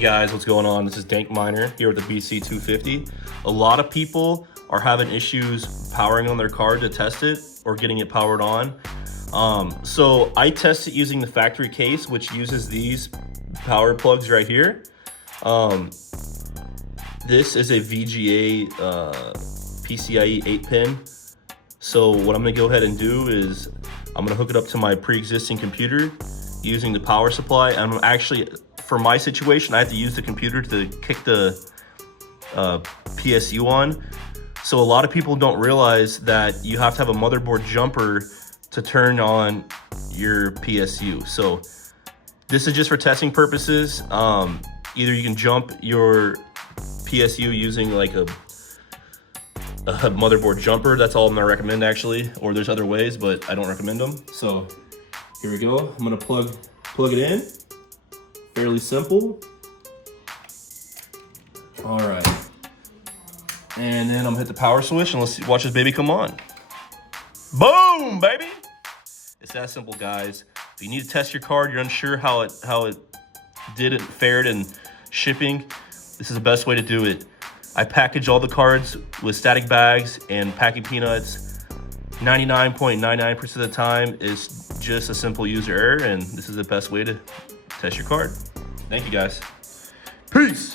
guys, what's going on? This is Dank Miner here with the BC250. A lot of people are having issues powering on their card to test it or getting it powered on. So I test it using the factory case, which uses these power plugs right here. This is a VGA PCIe 8-pin. So what I'm gonna go ahead and do is I'm gonna hook it up to my pre-existing computer using the power supply. I'm actually, for my situation, I have to use the computer to kick the PSU on. So a lot of people don't realize that you have to have a motherboard jumper to turn on your PSU. So this is just for testing purposes. Either you can jump your PSU using like a motherboard jumper. That's all I'm gonna recommend actually, or there's other ways, but I don't recommend them. So here we go. I'm gonna plug it in. Fairly simple. All right. And then I'm gonna hit the power switch and let's see, watch this baby come on. Boom, baby. It's that simple, guys. If you need to test your card, you're unsure how it fared in shipping, this is the best way to do it. I package all the cards with static bags and packing peanuts. 99.99% of the time is just a simple user error, and this is the best way to test your card. Thank you, guys. Peace.